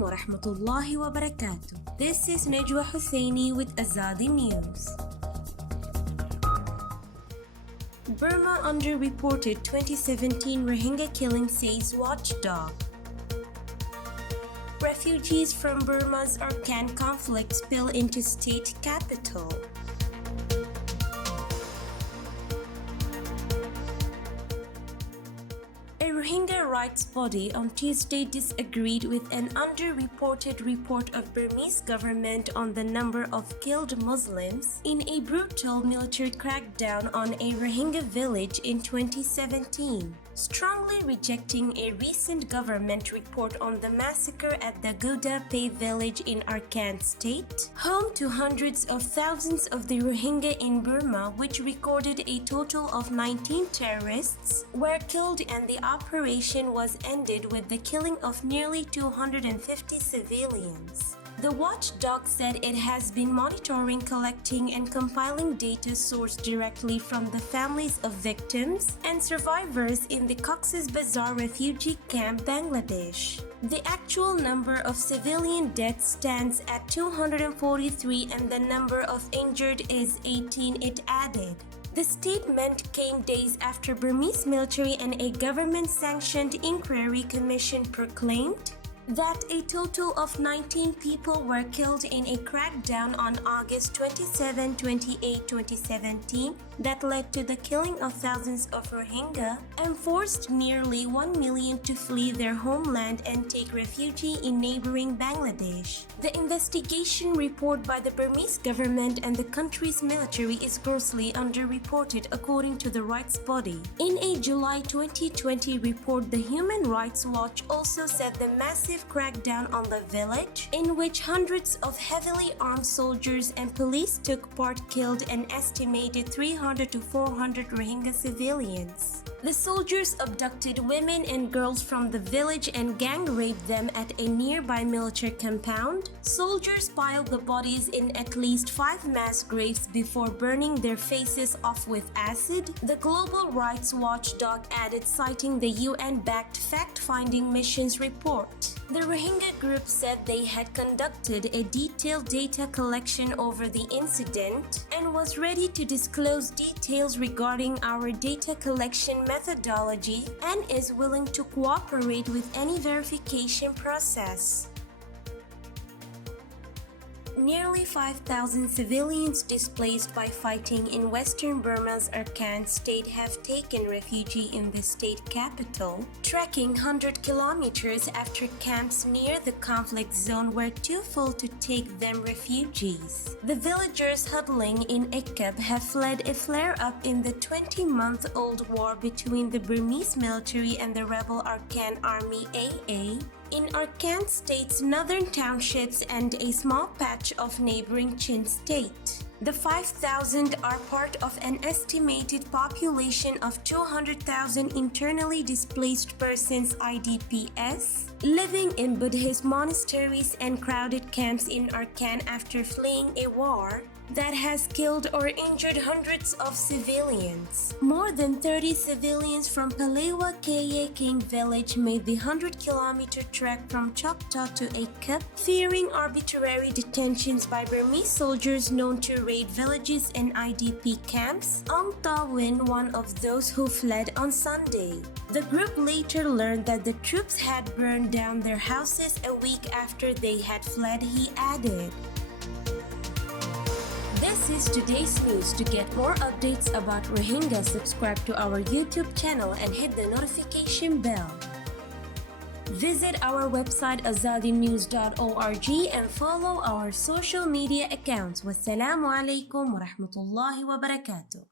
alaikum wa rahmatullahi wa barakatuh. This is Najwa Husseini with Azadi News. Burma underreported 2017 Rohingya killing, says Watchdog. Refugees from Burma's Arakan conflict spill into state capital. A Rohingya rights body on Tuesday disagreed with an underreported report of Burmese government on the number of killed Muslims in a brutal military crackdown on a Rohingya village in 2017, strongly rejecting a recent government report on the massacre at the Godape village in Arakan state, home to hundreds of thousands of the Rohingya in Burma, which recorded a total of 19 terrorists were killed, and the operation was ended with the killing of nearly 250 civilians. The Watchdog said it has been monitoring, collecting, and compiling data sourced directly from the families of victims and survivors in the Cox's Bazar refugee camp, Bangladesh. The actual number of civilian deaths stands at 243 and the number of injured is 18, it added. The statement came days after Burmese military and a government-sanctioned inquiry commission proclaimed that a total of 19 people were killed in a crackdown on August 27, 28, 2017 that led to the killing of thousands of Rohingya and forced nearly 1 million to flee their homeland and take refuge in neighboring Bangladesh. The investigation report by the Burmese government and the country's military is grossly underreported, according to the rights body. In a July 2020 report, the Human Rights Watch also said the massive crackdown on the village, in which hundreds of heavily armed soldiers and police took part, killed an estimated 300 to 400 Rohingya civilians. The soldiers abducted women and girls from the village and gang raped them at a nearby military compound. Soldiers piled the bodies in at least 5 mass graves before burning their faces off with acid, the global rights watchdog added, citing the UN-backed fact-finding mission's report. The Rohingya group said they had conducted a detailed data collection over the incident and was ready to disclose details regarding our data collection methodology and is willing to cooperate with any verification process. Nearly 5,000 civilians displaced by fighting in western Burma's Arakan state have taken refuge in the state capital, trekking 100 kilometers after camps near the conflict zone were too full to take them refugees. The villagers huddling in Ikab have fled a flare-up in the 20-month-old war between the Burmese military and the rebel Arakan Army AA in Arakan state's northern townships and a small patch of neighboring Chin state. The 5,000 are part of an estimated population of 200,000 internally displaced persons (IDPs) living in Buddhist monasteries and crowded camps in Arakan after fleeing a war that has killed or injured hundreds of civilians. More than 30 civilians from Palewa Keye King village made the 100-kilometer trek from Choctaw to Aikap, fearing arbitrary detentions by Burmese soldiers known to raid villages and IDP camps. Ong Ta-win, one of those who fled on Sunday. The group later learned that the troops had burned down their houses a week after they had fled, he added. This is today's news. To get more updates about Rohingya, subscribe to our YouTube channel and hit the notification bell. Visit our website azadinews.org and follow our social media accounts. Wassalamu alaikum wa rahmatullahi wa barakatuh.